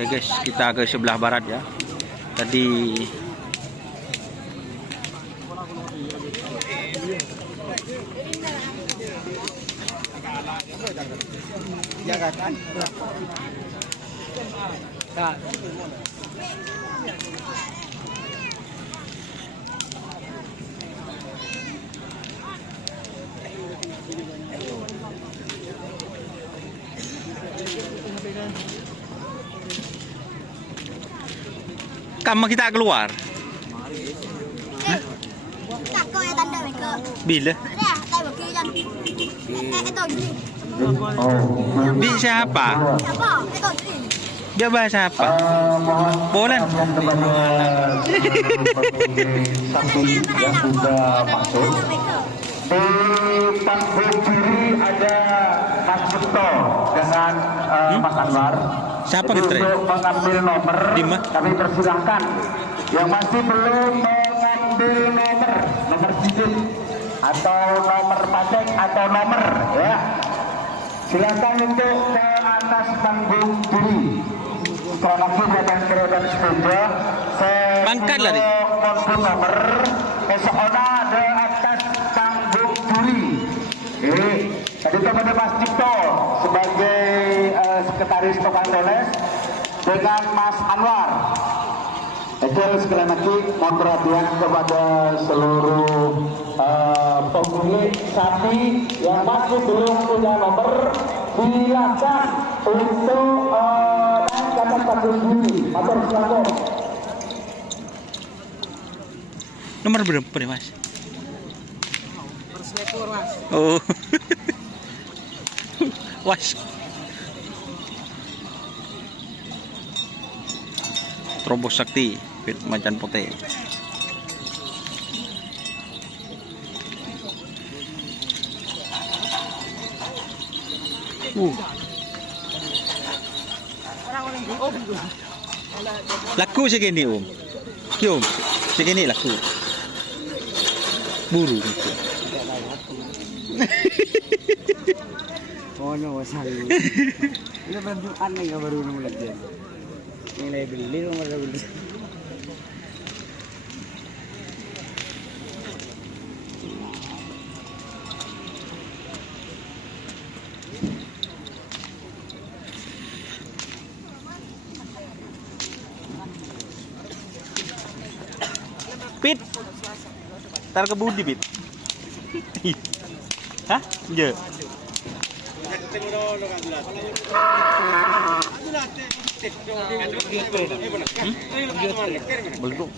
Oke guys, kita ke sebelah barat ya. Tadi ya kan? kamu kita keluar. Bila? Bi siapa? Dia bahasa apa? Bolan. Yang sudah masuk. Di panggung kiri ada Mas Suto dengan Mas Anwar. Siapa itu gitu? untuk mengambil nomor. Dima? Kami persilahkan yang masih belum mengambil nomor sedikit atau nomor patek atau nomor ya. Silakan untuk ke atas panggung kiri. Kronologi belakang kereta sepeda. Mangkat lah nih. Panggung nomor esok ada atas panggung kiri. Tadi kepada Mas Cipto sebagai sekretaris Topantoles dengan Mas Anwar. Itu sekali lagi mohon perhatian kepada seluruh pemilik sapi yang masih belum punya nomor, silakan untuk naik ke atas panggung kiri. Matur silakan. Nomor berapa nih Mas? Perselekor Mas. Oh. Was. Terobos sakti, fit macan putih. Laku segini Om, segini laku. Buru gitu. Oh no, sorry. Ini bentukan nih baru mulai dia. Nilai beli nomor beli. Pit. Tar ke Budi Pit. Hah? Iya. Belum.